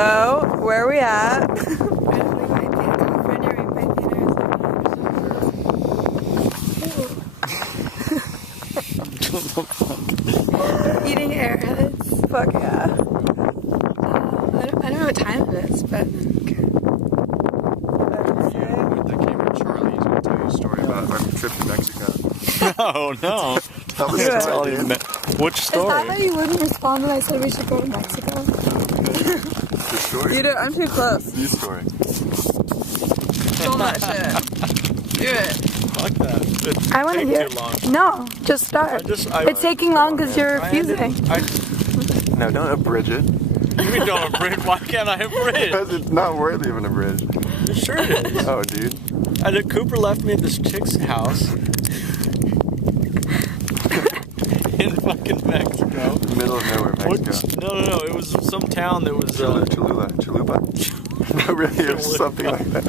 So, where are we at? Eating Airheads. Fuck yeah. I don't know what time it is, but Charlie, he's going to tell you a story about our trip to Mexico. No. Tell the story, dude. Which is story? that why you wouldn't respond when I said we should go to Mexico? The story. Dude, I'm too close. Your story. Film that shit. Do it. Fuck that. It I want to take hear. too long. No, just start. It's taking long because you're refusing. No, don't abridge it. You mean don't abridge? Why can't I abridge? Because it's not worthy of an abridge. Sure it is. Oh, dude. And then Cooper left me at this chick's house in fucking Mexico. Middle of nowhere, Mexico. No. It was some town that was. Chalupa? No, really, it was something like that.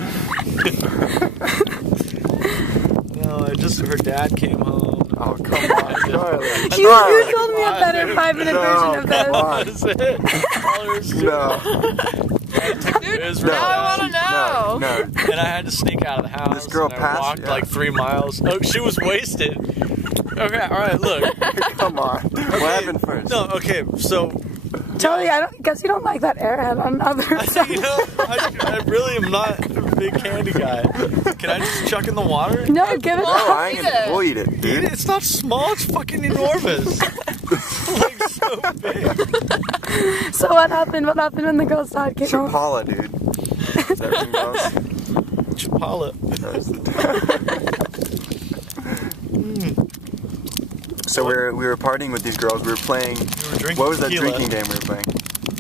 No, her dad came home. Oh, come on, Charlie. You told me a better 5-minute version of this. That is it. All there is to it. Dude, now I want to know. No. And I had to sneak out of the house. This girl and I passed, walked yeah. like 3 miles. Oh, she was wasted. Okay, all right, look. Come on. What happened first? No, okay, so. Charlie, I guess you don't like that Airhead on other side. You know, I really am not a big candy guy. Can I just chuck in the water? No, give it Oh, up. I ain't gonna. We'll eat it, dude. It's not small, it's fucking enormous. Like, so big. So what happened? What happened when the girl's dad came home? Chapala, dude. Is everything else? Chapala. So we were partying with these girls. We were playing. What was that tequila. drinking game we were playing?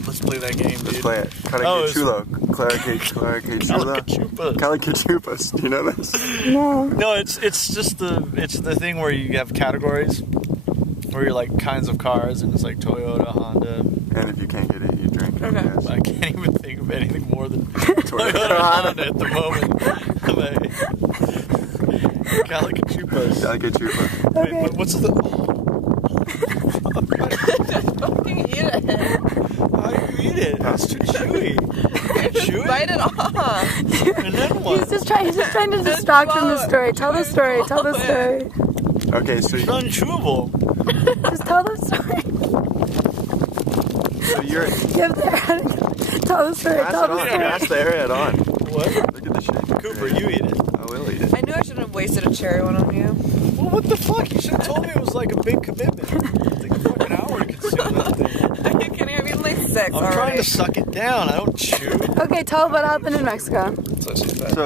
Let's play that game, dude. Let's play it. Calicachupas. Do you know this? No. No, it's just the thing where you have categories where you're like kinds of cars, and it's like Toyota, Honda. And if you can't get it, you drink it. Okay. Yes. I can't even think of anything more than Toyota, Honda at the moment. Calicachupas. Calicachupa. Wait, what's the? Just fucking eat it. How do you eat it? It's too chewy. Chewy? Bite it off. And then what? He's just trying to distract from the story. Tell the story. Tell the story. Okay, so It's unchewable. Just tell the story. you're. Give the Airhead. Tell the story. Pass Tell it the on. story. Pass the Airhead on. What? Look at the shape. Cooper, you eat it. I will eat it. I knew I shouldn't have wasted a cherry one on you. Well, what the fuck? You should have told me it was like a big commitment. It's like a fucking hour to consume that thing. Are you kidding? I've eaten like 6 I'm already. trying to suck it down. I don't chew. Okay, tell what happened in Mexico. So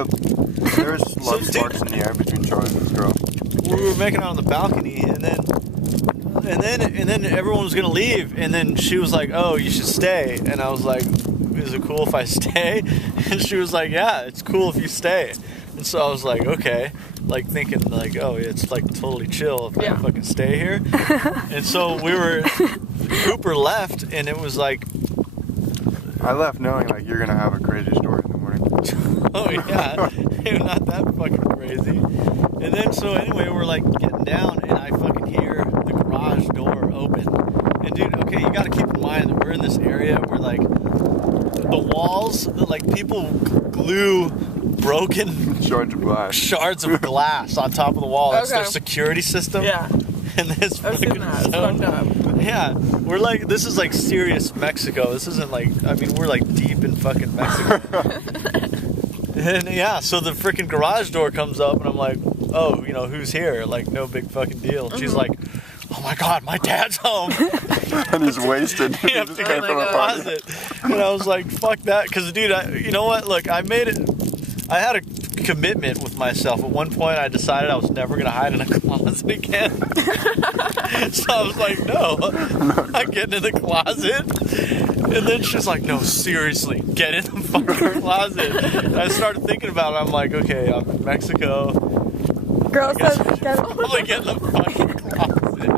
there was love sparks in the air between Charlie and this girl. We were making out on the balcony, and then everyone was gonna leave, and then she was like, "Oh, you should stay," and I was like, "Is it cool if I stay?" And she was like, "Yeah, it's cool if you stay." And so I was like, "Okay," like thinking like, "Oh, yeah, it's like totally chill if I fucking stay here." And so Cooper left, and it was like, I left knowing like you're gonna have a crazy story in the morning. oh yeah, not that fucking crazy. And then so anyway, we're like getting down, and I fucking hear the garage door open. And dude, okay, you gotta keep in mind that we're in this area where like the walls, like people glue broken shards of glass on top of the wall. That's their security system. Yeah. And this I've seen that. It's fucked up. Yeah, we're like, this is like serious Mexico. This isn't like, I mean, we're like deep in fucking Mexico. And yeah, so the freaking garage door comes up, and I'm like, oh, you know, who's here? Like, no big fucking deal. And she's like, oh my god, my dad's home. And he's wasted. You have to go to the closet. And I was like, fuck that. Because, dude, you know what? Look, I had a commitment with myself. At one point, I decided I was never going to hide in a closet again. So I was like, no, I'm not getting in the closet. And then she's like, no, seriously, get in the fucking closet. And I started thinking about it. I'm like, okay, I'm in Mexico. Girl says, Probably get in the fucking closet.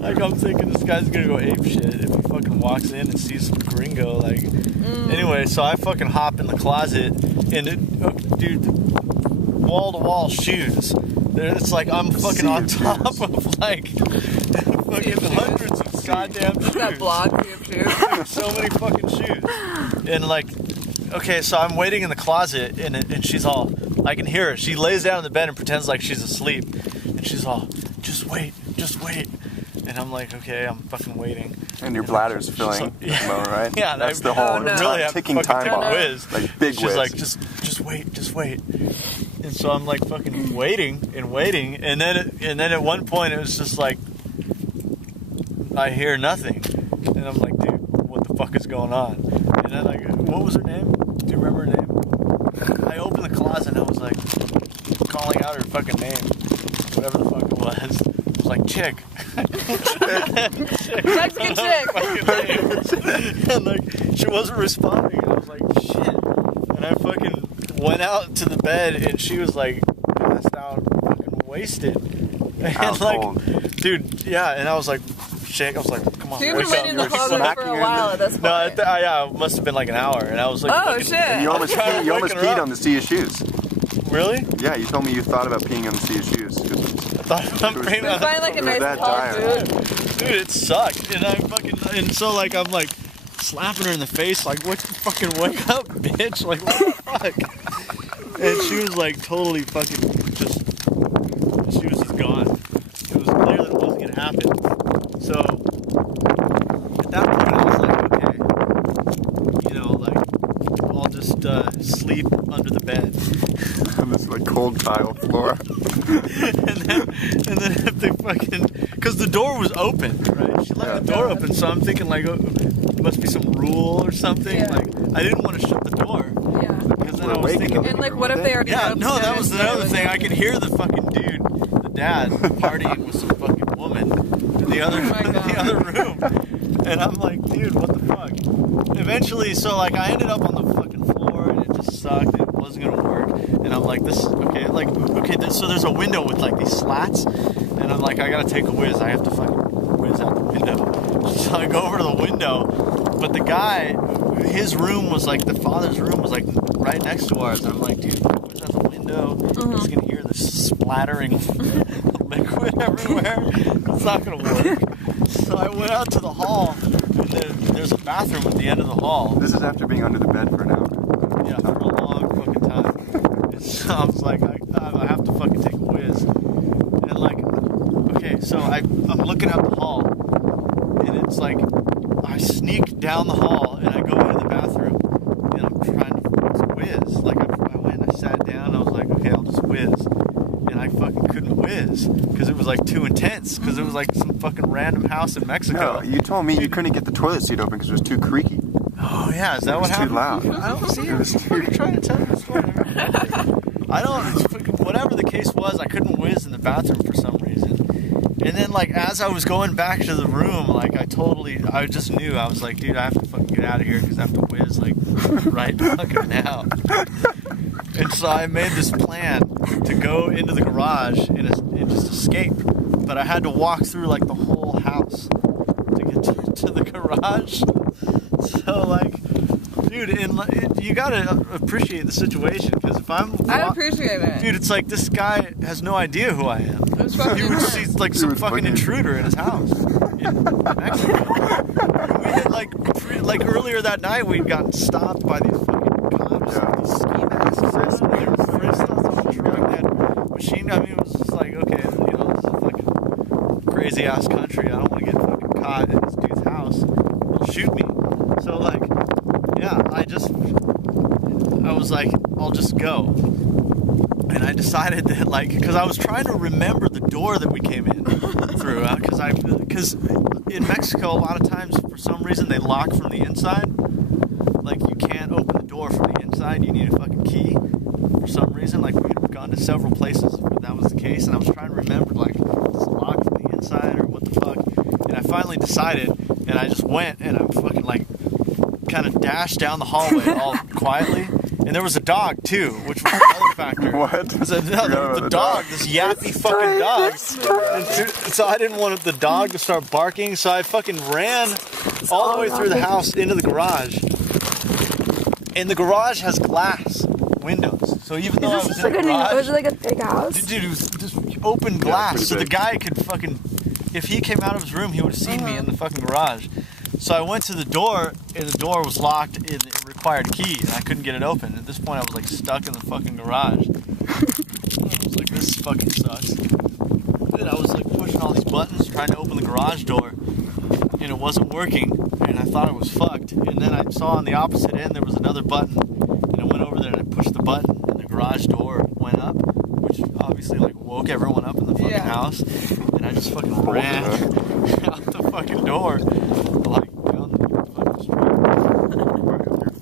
Like, I'm thinking this guy's gonna go ape shit if he fucking walks in and sees some gringo. Like, anyway, so I fucking hop in the closet, and dude, wall to wall shoes. It's like I'm fucking on top of like fucking hundreds of goddamn shoes. That block of shoes. So many fucking shoes. And like, okay, so I'm waiting in the closet, and she's all, I can hear her. She lays down in the bed and pretends like she's asleep, and she's all, just wait. And I'm like, okay, I'm fucking waiting. And your bladder's filling like, at the moment, right? Yeah, that's the whole really ticking time bomb. Whiz. Like big She's whiz. like, just wait. And so I'm like fucking waiting, and then at one point it was just like, I hear nothing, and I'm like, dude, what the fuck is going on? And then like, what was her name? Do you remember her name? I opened the closet and I was like, calling out her fucking name, whatever the fuck it was. It was like chick. Mexican chick. And like, she wasn't responding. And I was like, shit. And I fucking went out to the bed, and she was like passed out, fucking wasted. And like, dude, yeah. And I was like, shit. I was like, come on, So you've wake been waiting in the up. closet for a while at this point. No, yeah, it must have been like an hour. And I was like, Oh, fucking- shit. And you almost peed on the sea of shoes. Really? Yeah, you told me you thought about peeing on the sea of shoes. I thought I'm was- paying We find like a It was nice that tall dire. dude. Dude, it sucked. And so like I'm like slapping her in the face, like, what, fucking wake up, bitch. Like, what the fuck? And she was like totally fucking she was just gone. It was clear that it wasn't gonna happen. So at that point I was like, okay, you know, like I'll just sleep under the bed. On this like cold tile floor. and then if they fucking, because the door was open, right? She left the door open, so I'm thinking like, oh, it must be some rule or something. Yeah. Like, I didn't want to shut the door Yeah. because then I was Waking thinking, up. And like, what if they already yeah, got no, that was upstairs? another thing. I could hear the fucking dude, the dad, partying with some fucking woman in the other my God. the other room, and I'm like, dude, what the fuck? Eventually, so like I ended up on the fucking floor, and it just sucked. It wasn't gonna work, and I'm like, this okay, like okay. So there's a window with like these slats, and I'm like, I gotta take a whiz. I have to fucking whiz out the window. So I go over to the window, but the guy, his room was like, the father's room was like right next to ours, and I'm like, dude, whiz out the window. I'm just gonna hear this splattering liquid everywhere. It's not gonna work. So I went out to the hall, and there's a bathroom at the end of the hall. This is after being under the bed for an hour. Yeah, for a long fucking time. And so I was like, I have to fucking take a whiz. And like, okay, so I'm looking out the hall, and it's like, I sneak down the hall, and I go into the bathroom, and I'm trying to whiz. Like, I went and I sat down, and I was like, okay, I'll just whiz. And I fucking couldn't whiz, because it was like too intense, because it was like some fucking random house in Mexico. No, you told me you couldn't get the toilet seat open because it was too creaky. Oh yeah, is that It what was too happened? loud. I don't see It was too- I'm trying to tell you the story. I don't. Whatever the case was, I couldn't whiz in the bathroom for some reason. And then, like, as I was going back to the room, like, I just knew. I was like, dude, I have to fucking get out of here because I have to whiz, like, right fucking now. And so I made this plan to go into the garage and just escape. But I had to walk through, like, the whole house to get to the garage. So, like, dude, you gotta appreciate the situation, because if I appreciate it. dude, it's like this guy has no idea who I am. It was fucking He would hard. see like some was fucking fucking- intruder in his house in Mexico. We had like earlier that night we'd gotten stopped by these fucking cops, Yeah. these ski masks, and they were frisked us on the truck. They had machine. I mean, it was just like, okay, you know, this is a fucking crazy ass country. I don't want to get fucking caught in this dude's house. He'll shoot me. So like, yeah, I was like, I'll just go. And I decided that, like, because I was trying to remember the door that we came in through, because in Mexico, a lot of times, for some reason, they lock from the inside. Like, you can't open the door from the inside. You need a fucking key for some reason. Like, we've gone to several places where that was the case, and I was trying to remember, like, is it locked from the inside or what the fuck? And I finally decided, and I just went, and I fucking, like, kind of dashed down the hallway all quietly. And there was a dog too, which was another factor. What? The dog, this yappy fucking dog. And so I didn't want the dog to start barking, so I fucking ran all the way through the house into the garage. And the garage has glass windows, so even though I was in the garage, Was it like a big house? dude, it was just open glass, pretty so the big. guy could fucking, if he came out of his room, he would have seen me in the fucking garage. So I went to the door, and the door was locked and it required a key and I couldn't get it open. At this point I was like stuck in the fucking garage. I was like, this fucking sucks. And I was like pushing all these buttons trying to open the garage door and it wasn't working and I thought it was fucked. And then I saw on the opposite end there was another button and I went over there and I pushed the button and the garage door went up, which obviously like woke everyone up in the fucking house. And I just fucking ran out the fucking door, like down the fucking street.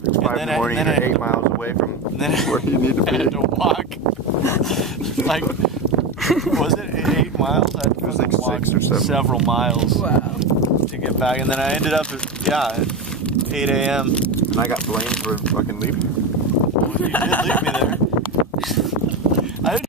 It's 5 in the morning and you're 8 miles away from where you need to be. I had to walk, like, was it 8 miles? I had to was like walk 6 or 7. several miles to get back. And then I ended up at 8 a.m. And I got blamed for fucking leaving. Well, you did leave me there.